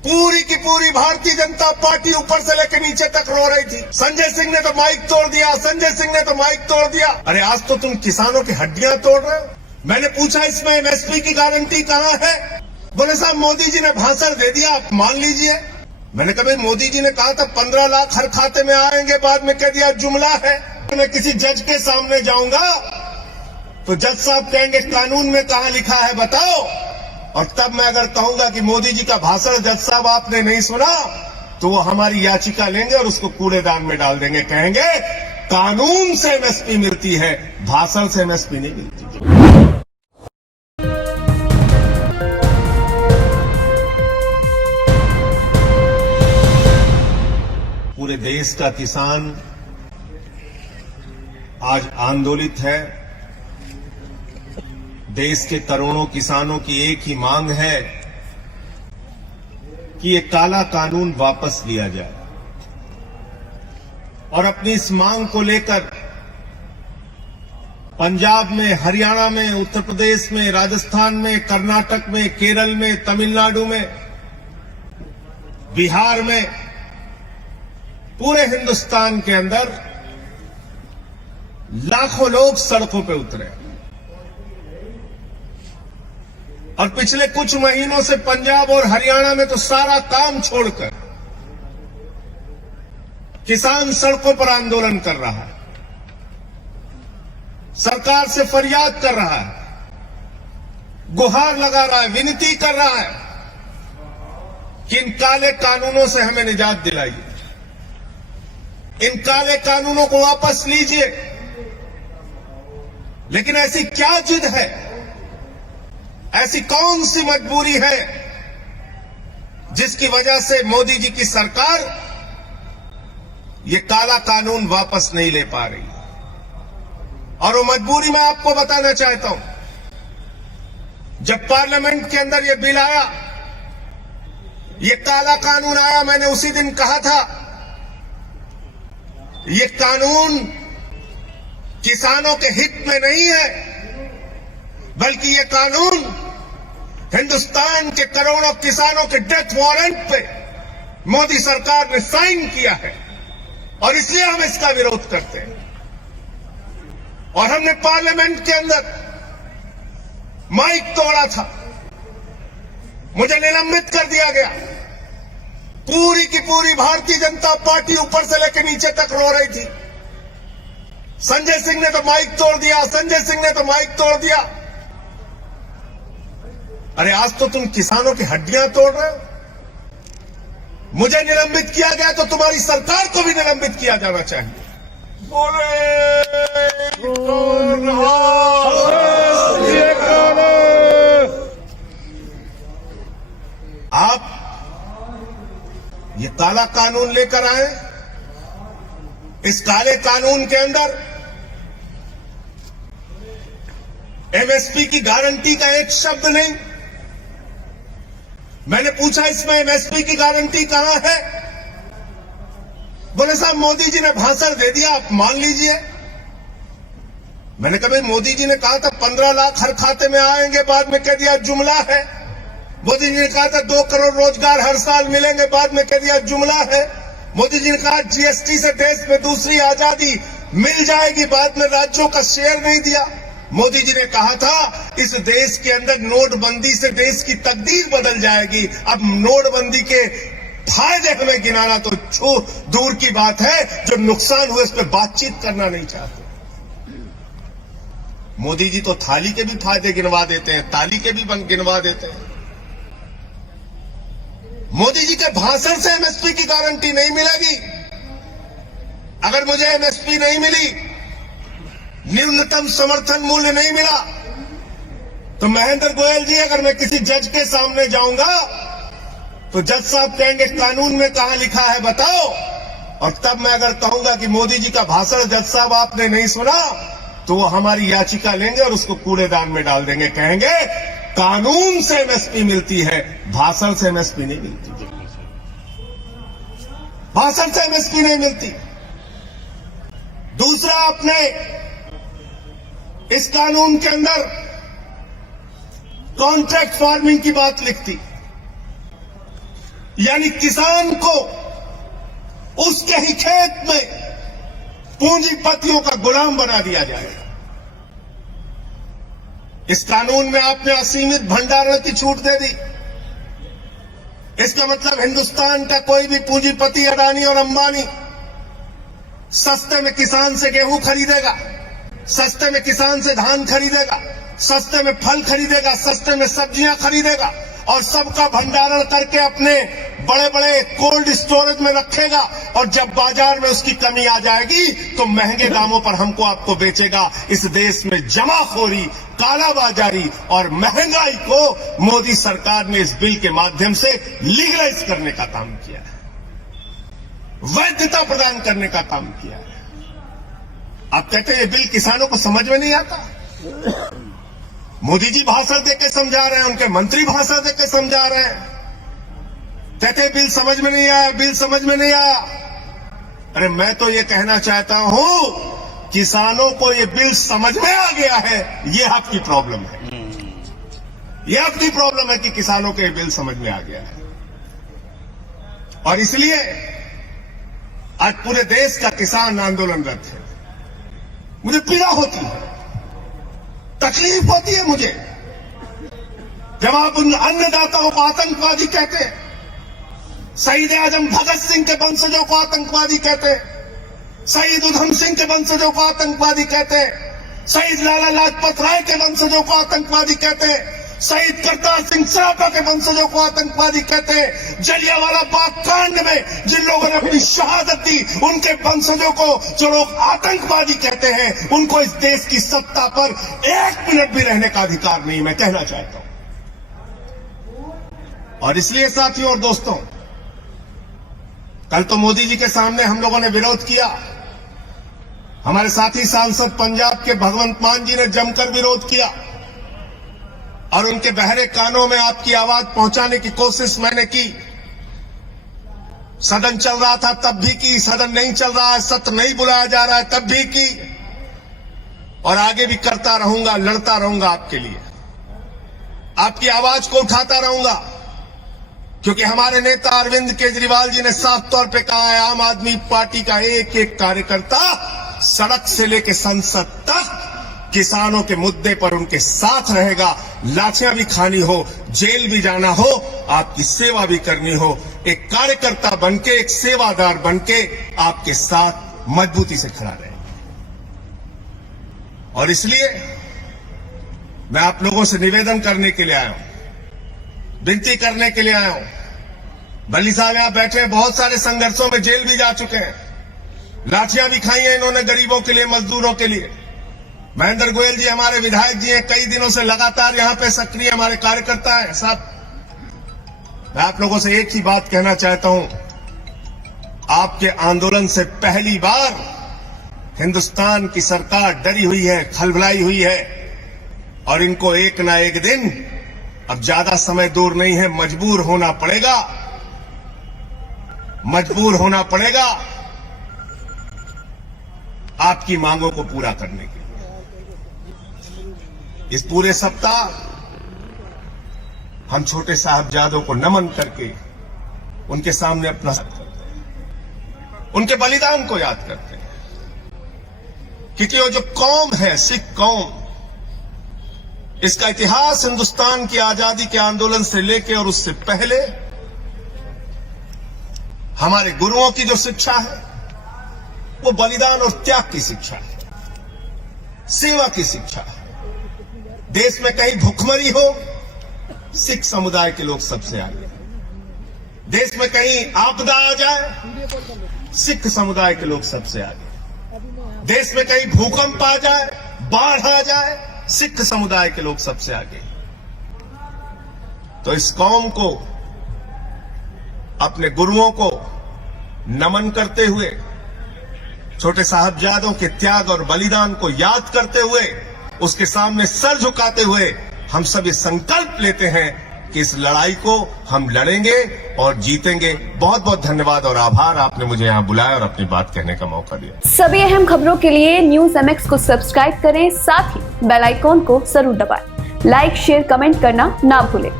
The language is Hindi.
पूरी की पूरी भारतीय जनता पार्टी ऊपर से लेकर नीचे तक रो रही थी। संजय सिंह ने तो माइक तोड़ दिया, संजय सिंह ने तो माइक तोड़ दिया। अरे आज तो तुम किसानों की हड्डियां तोड़ रहे हो। मैंने पूछा इसमें एमएसपी की गारंटी कहां है? बोले साहब मोदी जी ने भाषण दे दिया, आप मान लीजिए। मैंने कहा भाई मोदी जी ने कहा था 15 लाख हर खाते में आएंगे, बाद में कह दिया जुमला है। मैं किसी जज के सामने जाऊंगा तो जज साहब कहेंगे कानून में कहां लिखा है बताओ, और तब मैं अगर कहूंगा कि मोदी जी का भाषण जज साहब आपने नहीं सुना तो वो हमारी याचिका लेंगे और उसको कूड़ेदान में डाल देंगे। कहेंगे कानून से एमएसपी मिलती है, भाषण से एमएसपी नहीं मिलती। पूरे देश का किसान आज आंदोलित है। देश के करोड़ों किसानों की एक ही मांग है कि ये काला कानून वापस लिया जाए, और अपनी इस मांग को लेकर पंजाब में, हरियाणा में, उत्तर प्रदेश में, राजस्थान में, कर्नाटक में, केरल में, तमिलनाडु में, बिहार में, पूरे हिंदुस्तान के अंदर लाखों लोग सड़कों पे उतरे। और पिछले कुछ महीनों से पंजाब और हरियाणा में तो सारा काम छोड़कर किसान सड़कों पर आंदोलन कर रहा है, सरकार से फरियाद कर रहा है, गुहार लगा रहा है, विनती कर रहा है कि इन काले कानूनों से हमें निजात दिलाइए, इन काले कानूनों को वापस लीजिए। लेकिन ऐसी क्या जिद है, ऐसी कौन सी मजबूरी है जिसकी वजह से मोदी जी की सरकार ये काला कानून वापस नहीं ले पा रही? और वो मजबूरी मैं आपको बताना चाहता हूं। जब पार्लियामेंट के अंदर ये बिल आया, ये काला कानून आया, मैंने उसी दिन कहा था ये कानून किसानों के हित में नहीं है, बल्कि ये कानून हिंदुस्तान के करोड़ों किसानों के डेथ वारंट पे मोदी सरकार ने साइन किया है, और इसलिए हम इसका विरोध करते हैं। और हमने पार्लियामेंट के अंदर माइक तोड़ा था, मुझे निलंबित कर दिया गया। पूरी की पूरी भारतीय जनता पार्टी ऊपर से लेकर नीचे तक रो रही थी। संजय सिंह ने तो माइक तोड़ दिया, संजय सिंह ने तो माइक तोड़ दिया। अरे आज तो तुम किसानों की हड्डियां तोड़ रहे हो। मुझे निलंबित किया गया तो तुम्हारी सरकार को भी निलंबित किया जाना चाहिए। आप ये काला कानून लेकर आए, इस काले कानून के अंदर एमएसपी की गारंटी का एक शब्द नहीं। मैंने पूछा इसमें एमएसपी की गारंटी कहां है? बोले साहब मोदी जी ने भाषण दे दिया, आप मान लीजिए। मैंने कहा भाई मोदी जी ने कहा था 15 लाख हर खाते में आएंगे, बाद में कह दिया जुमला है। मोदी जी ने कहा था 2 करोड़ रोजगार हर साल मिलेंगे, बाद में कह दिया जुमला है। मोदी जी ने कहा जीएसटी से देश में दूसरी आजादी मिल जाएगी, बाद में राज्यों का शेयर नहीं दिया। मोदी जी ने कहा था इस देश के अंदर नोटबंदी से देश की तकदीर बदल जाएगी। अब नोटबंदी के फायदे हमें गिनाना तो दूर की बात है, जो नुकसान हुए उस पर बातचीत करना नहीं चाहते। मोदी जी तो थाली के भी फायदे गिनवा देते हैं, ताली के भी गिनवा देते हैं। मोदी जी के भाषण से एमएसपी की गारंटी नहीं मिलेगी। अगर मुझे एमएसपी नहीं मिली, न्यूनतम समर्थन मूल्य नहीं मिला, तो महेंद्र गोयल जी अगर मैं किसी जज के सामने जाऊंगा तो जज साहब कहेंगे कानून में कहां लिखा है बताओ, और तब मैं अगर कहूंगा कि मोदी जी का भाषण जज साहब आपने नहीं सुना तो वो हमारी याचिका लेंगे और उसको कूड़ेदान में डाल देंगे। कहेंगे कानून से एमएसपी मिलती है, भाषण से एमएसपी नहीं मिलती। भाषण से एमएसपी नहीं मिलती। दूसरा, आपने इस कानून के अंदर कॉन्ट्रैक्ट फार्मिंग की बात लिखती। यानी किसान को उसके ही खेत में पूंजीपतियों का गुलाम बना दिया जाएगा। इस कानून में आपने असीमित भंडारण की छूट दे दी। इसका मतलब हिंदुस्तान का कोई भी पूंजीपति, अडानी और अंबानी, सस्ते में किसान से गेहूं खरीदेगा, सस्ते में किसान से धान खरीदेगा, सस्ते में फल खरीदेगा, सस्ते में सब्जियां खरीदेगा और सबका भंडारण करके अपने बड़े बड़े कोल्ड स्टोरेज में रखेगा। और जब बाजार में उसकी कमी आ जाएगी तो महंगे दामों पर हमको आपको बेचेगा। इस देश में जमाखोरी, कालाबाजारी और महंगाई को मोदी सरकार ने इस बिल के माध्यम से लीगलाइज करने का काम किया है, वैधता प्रदान करने का काम किया है। आप कहते हैं ये बिल किसानों को समझ में नहीं आता। मोदी जी भाषण देकर समझा रहे हैं, उनके मंत्री भाषण देकर समझा रहे हैं, कहते हैं बिल समझ में नहीं आया, बिल समझ में नहीं आया। अरे मैं तो ये कहना चाहता हूं, किसानों को ये बिल समझ में आ गया है, ये आपकी प्रॉब्लम है। ये आपकी प्रॉब्लम है कि किसानों को ये बिल समझ में आ गया है। और इसलिए आज पूरे देश का किसान आंदोलनरत है। मुझे पीड़ा होती है, तकलीफ होती है मुझे जब आप उन अन्नदाताओं को आतंकवादी कहते हैं, शहीद आजम भगत सिंह के वंशजों को आतंकवादी कहते हैं, शहीद उधम सिंह के वंशजों को आतंकवादी कहते हैं, शहीद लाला लाजपत राय के वंशजों को आतंकवादी कहते हैं, शहीद करतार सिंह सराफा के वंशजों को आतंकवादी कहते हैं। जलियांवाला बाग कांड में जिन लोगों ने अपनी शहादत दी, उनके वंशजों को जो लोग आतंकवादी कहते हैं, उनको इस देश की सत्ता पर एक मिनट भी रहने का अधिकार नहीं, मैं कहना चाहता हूं। और इसलिए साथियों और दोस्तों, कल तो मोदी जी के सामने हम लोगों ने विरोध किया। हमारे साथी सांसद पंजाब के भगवंत मान जी ने जमकर विरोध किया और उनके बहरे कानों में आपकी आवाज पहुंचाने की कोशिश मैंने की। सदन चल रहा था तब भी की, सदन नहीं चल रहा है, सत्र नहीं बुलाया जा रहा है तब भी की, और आगे भी करता रहूंगा, लड़ता रहूंगा आपके लिए, आपकी आवाज को उठाता रहूंगा। क्योंकि हमारे नेता अरविंद केजरीवाल जी ने साफ तौर पे कहा है, आम आदमी पार्टी का एक एक कार्यकर्ता सड़क से लेकर संसद तक किसानों के मुद्दे पर उनके साथ रहेगा। लाठियां भी खानी हो, जेल भी जाना हो, आपकी सेवा भी करनी हो, एक कार्यकर्ता बनके, एक सेवादार बनके आपके साथ मजबूती से खड़ा रहेगा। और इसलिए मैं आप लोगों से निवेदन करने के लिए आया हूं, विनती करने के लिए आया हूं। बली साहब यहां बैठे हैं, बहुत सारे संघर्षों में जेल भी जा चुके हैं, लाठियां भी खाई हैं इन्होंने गरीबों के लिए, मजदूरों के लिए। महेंद्र गोयल जी हमारे विधायक जी हैं, कई दिनों से लगातार यहां पे सक्रिय हमारे कार्यकर्ता हैं साहब। मैं आप लोगों से एक ही बात कहना चाहता हूं, आपके आंदोलन से पहली बार हिंदुस्तान की सरकार डरी हुई है, खलबलाई हुई है, और इनको एक ना एक दिन, अब ज्यादा समय दूर नहीं है, मजबूर होना पड़ेगा, मजबूर होना पड़ेगा आपकी मांगों को पूरा करने के लिए। इस पूरे सप्ताह हम छोटे साहबजादों को नमन करके उनके सामने अपना उनके बलिदान को याद करते हैं। क्योंकि वो जो कौम है, सिख कौम, इसका इतिहास हिंदुस्तान की आजादी के आंदोलन से लेकर और उससे पहले हमारे गुरुओं की जो शिक्षा है वो बलिदान और त्याग की शिक्षा है, सेवा की शिक्षा है। देश में कहीं भुखमरी हो, सिख समुदाय के लोग सबसे आगे। देश में कहीं आपदा आ जाए, सिख समुदाय के लोग सबसे आगे। देश में कहीं भूकंप आ जाए, बाढ़ आ जाए, सिख समुदाय के लोग सबसे आगे। तो इस कौम को, अपने गुरुओं को नमन करते हुए, छोटे साहबजादों के त्याग और बलिदान को याद करते हुए, उसके सामने सर झुकाते हुए हम सब ये संकल्प लेते हैं कि इस लड़ाई को हम लड़ेंगे और जीतेंगे। बहुत बहुत धन्यवाद और आभार, आपने मुझे यहाँ बुलाया और अपनी बात कहने का मौका दिया। सभी अहम खबरों के लिए न्यूज MX को सब्सक्राइब करें, साथ ही बेल आइकॉन को जरूर दबाएं। लाइक, शेयर, कमेंट करना ना भूलें।